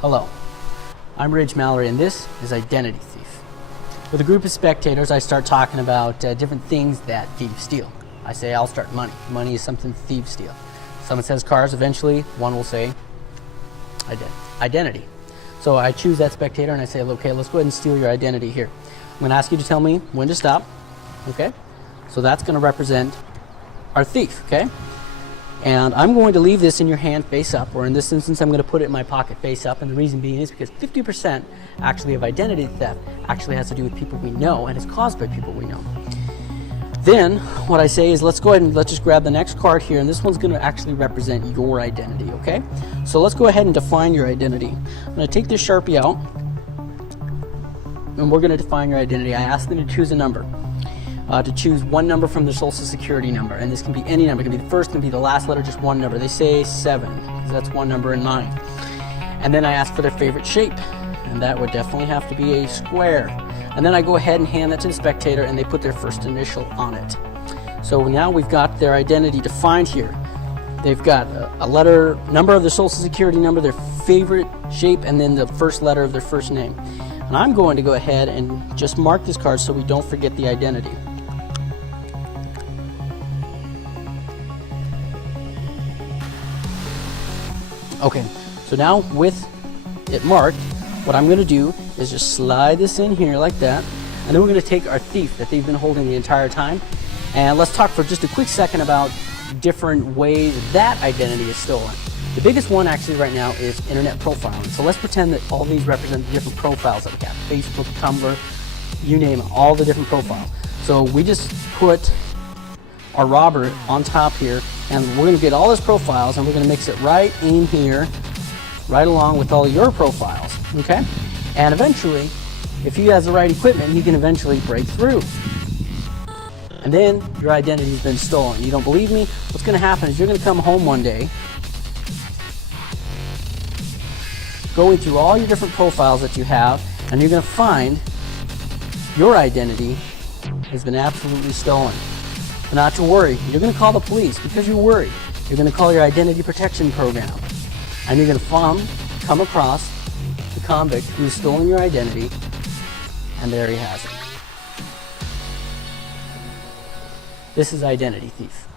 Hello, I'm Mallery, and this is Identity Thief. With a group of spectators, I start talking about different things that thieves steal. I say, I'll start money. Money is something thieves steal. Someone says cars, eventually one will say identity. So I choose that spectator and I say, okay, let's go ahead and steal your identity here. I'm going to ask you to tell me when to stop, okay? So that's going to represent our thief, okay? And I'm going to leave this in your hand face up, or in this instance I'm going to put it in my pocket face up, and the reason being is because 50% actually of identity theft actually has to do with people we know and is caused by people we know. Then what I say is, let's go ahead and let's just grab the next card here, and this one's going to actually represent your identity, okay? So let's go ahead and define your identity. I'm going to take this Sharpie out, and we're going to define your identity. I ask them to choose a number. To choose one number from their social security number, and this can be any number. It can be the first, it can be the last letter, just one number. They say 7 because that's one number in mine. And then I ask for their favorite shape, and that would definitely have to be a square. And then I go ahead and hand that to the spectator, and they put their first initial on it. So now we've got their identity defined here. They've got a letter, number of their social security number, their favorite shape, and then the first letter of their first name. And I'm going to go ahead and just mark this card so we don't forget the identity. Okay, so now with it marked, what I'm going to do is just slide this in here like that, and then we're going to take our thief that they've been holding the entire time, and let's talk for just a quick second about different ways that identity is stolen. The biggest one actually right now is internet profiling. So let's pretend that all these represent the different profiles that we have. Facebook, Tumblr, you name it, all the different profiles. So we just put our robber on top here, and we're going to get all his profiles, and we're going to mix it right in here, right along with all your profiles, okay? And eventually, if he has the right equipment, he can eventually break through. And then your identity has been stolen. You don't believe me? What's going to happen is you're going to come home one day, going through all your different profiles that you have, and you're going to find your identity has been absolutely stolen. But not to worry, you're going to call the police because you're worried. You're going to call your identity protection program, and you're going to come across the convict who's stolen your identity, and there he has it. This is Identity Thief.